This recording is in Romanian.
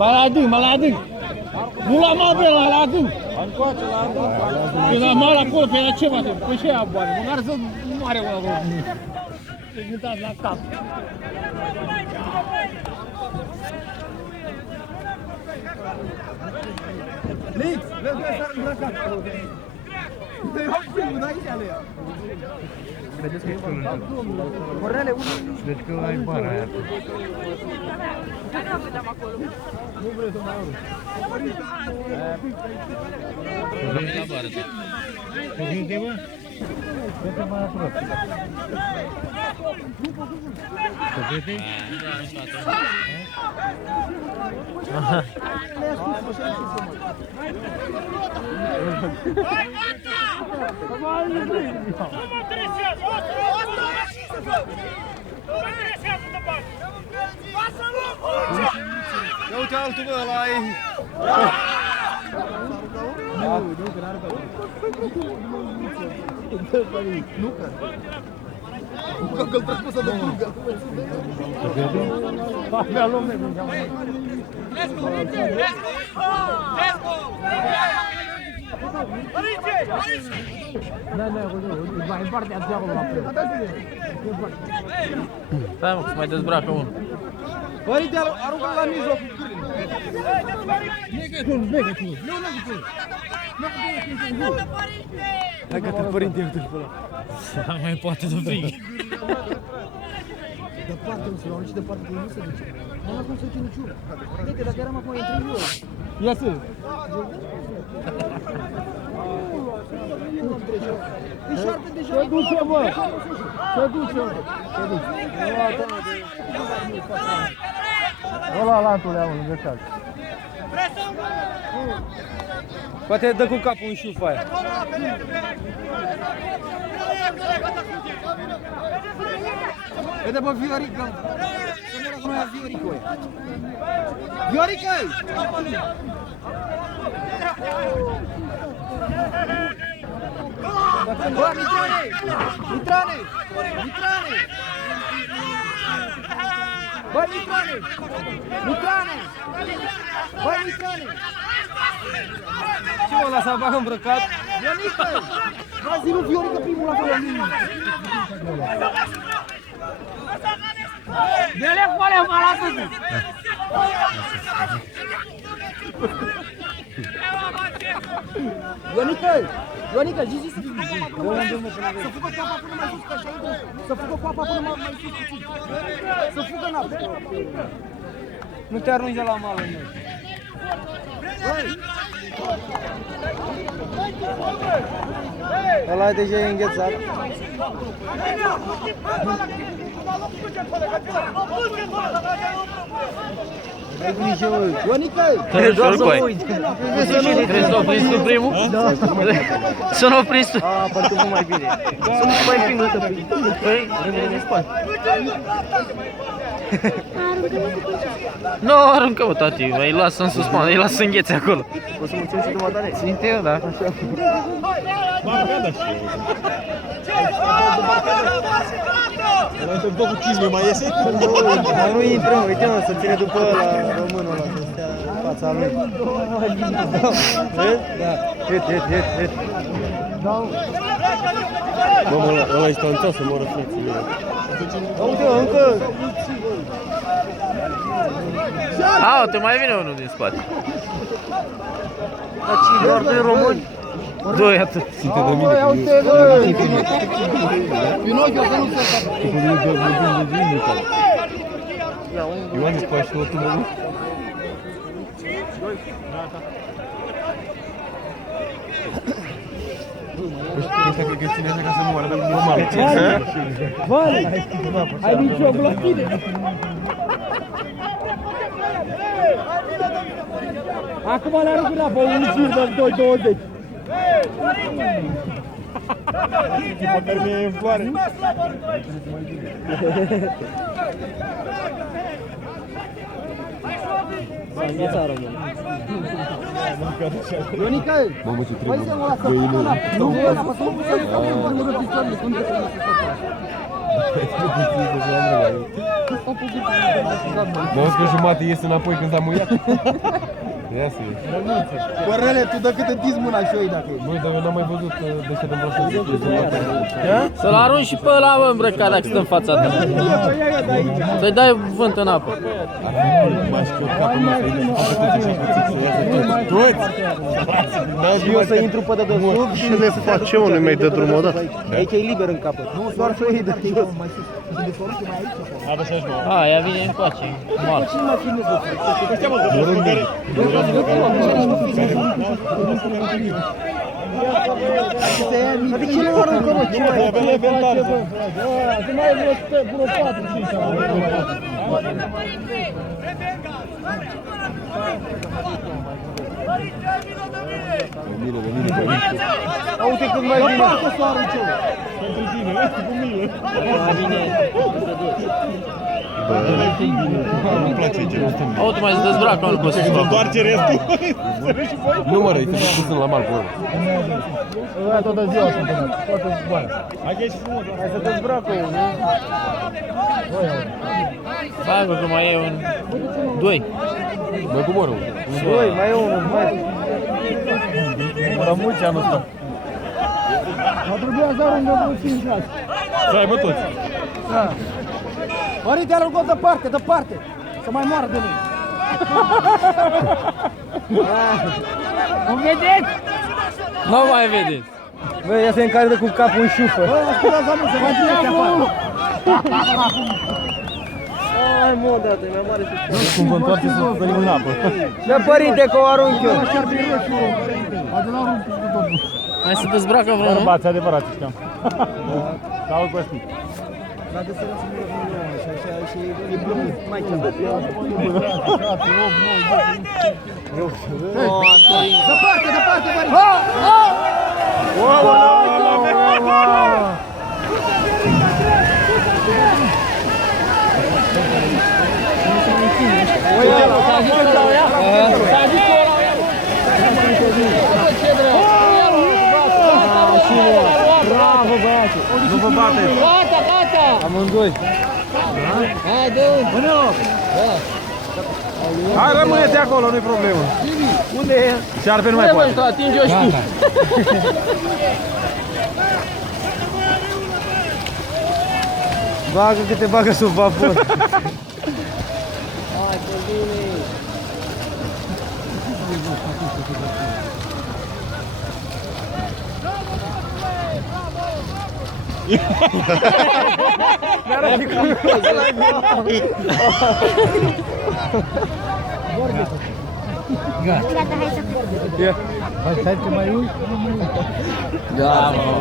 Mai la adânc. Nu la mare, la adânc. Încoace, la adânc. Când am mare acolo, pe la ce mă trebuie? Păi ce ia bani? Măcar să nu are una acolo. Te gândați la cap. Lix, vezi că s-ar îmbrăcat. Te iau filmul de aici, alea. Vedeți că e până. Cornele, unde? Deci că ai bara aia. Nu vrei să mai auzi. Vrei la bară. Te vinde, bă? Te mai aproape. Te vede? Aha. Ia uite altul, bă, ăla e... Nu, că... Că îl trebuie să dă plugă. Avea lume, Let's go! Let's go! mai în partea aceea acolo la preț. Stai mă, că se mai dezbracă unul. Părinte, aruncă-l la mijloc. Nega tu. Hai că te părinte, uite-l pe ăla. Să mai poate să fie. Departe, nu se lua nici departe, că nu se duce. Nu mai cum să duce niciunul. Uite, dacă eram acum, intri eu. Ia să. E șarpe deja. Se duce, bă. Se duce. Ăla lantul le-am lângă cal. Poate dă cu capul în șufa aia. Vede, bă, Viorica. Să mă rog, noi a Viorica ăia. Viorica! Bă, Mitrane! Mitrane! Mitrane! Bă, Mitrane! Mitrane! Bă, Mitrane! Ce mă lăsa bagă îmbrăcat? Viorica! Bă, zi lui Viorica primul la fel. Dele foale, mă lasă. Ionica, zi să fugă coapa până mai sus, că așa e. Să fugă coapa până mai sus puțin. Să fugă în apă. Nu te arunci de la malul meu. Ăla deja e înghețat. Ionica! Trebuie să uiți. Trebuie să o prins tu primul? Da. Să nu o prins tu. A, parcă nu mai bine. Să nu mai prindă ăsta. Păi, rămâne din spate. Nu, aruncă mă, tati, îi lasă în suspans, îi lasă să înghețe acolo. O să mă țin și dumneavoastră? Ținte eu, da. Ăla întreb tot cu cizme, mai iese? Dar nu intră, uite mă, să ține după ăla, românul ăla, să stea în fața lui. Vezi? Da. Hit. Bă, mă, ăla e stanțat să moră frații mei. Uite, încă! A, te mai vine unul din spate. Dar cine, doar doi români? Doi atât. Sinte de mine. Uite, bă! Pinocchio, să nu se facă. Ioan, îți poate și o tână, nu? Ăsta cred că ține așa ca să nu moară, dar normal. Vale, ai nicio la tine. Acum le arunc înapoi, un jur de 2,20. Măcar mie e în floare. Să român. Ionica, mamă ce trebuie. Nu, apăsăm să nu să nu să nu picioarele, cum trebuie să facă. Mă auzi că jumate ies înapoi când s-a muiat? Ia să ieși. Cornele, tu dă cât întizi mâna și eu dacă e. Băi, dar eu n-am mai văzut de ce dăm așa. Să-l arunci și pe ăla, mă, îmbrăcat dacă stă în fața ta. Să-i dai vânt în apă. Și eu să intru pe dedesubt și le fac ce, nu mi-ai dat drumul odată. Aici e liber în capăt. Nu, doar să o iei de jos. Aia vine încoace, moară. Adică ce nu aruncă, mă, ce mai e? Să mai e vreo 4-5 Uite cât mai bine. Să arunce. pentru tine, este cu mine. Nu-mi place ce nu stăm. Auto mai se dezbracă unul cu Când întoarce restul, nu mă răi, trebuie pus la mal cu ăla. Ăla toată ziua sunt până, toată boală. Hai că ești frumos. Hai să dezbracă unul. Bagă că mai e un... 2. Mă cumoră. Doi, mai e unul, mai. La mulți anul ăsta. Mă trebuia să aruncă vreo 5-6. Să aibă toți. Da. Părinte, aruncă departe, departe. Să mai moară de mine. O vedeți? Nu mai vedeți. Bă, ia se încarcă cu capul în șufă. Bă, ascultați, nu se mai ține pe afară. Hai, mă, dată, mi-a mare și... Cum vă întoarce să venim în apă. Dă, părinte, că o arunc eu. Mai se dezbracă vreunul? Bărbați, adevărat, știam. Sau cu ăsta. Dacă se lasă mă și așa și e plăcut. Mai ce? Departe, departe, părinte. Bravo, băiatul! Nu vă bateți! Gata, gata! Amândoi! Hai, dă-un! Bună! Hai, rămâneți acolo, nu-i problemă! Unde e? Șarpe nu mai poate. Să atingi-o și tu. Bagă că te bagă sub vapor! Hai, pe bine! Mi-ară și cu Gata, hai să... Hai să mai uiți? Da, mă.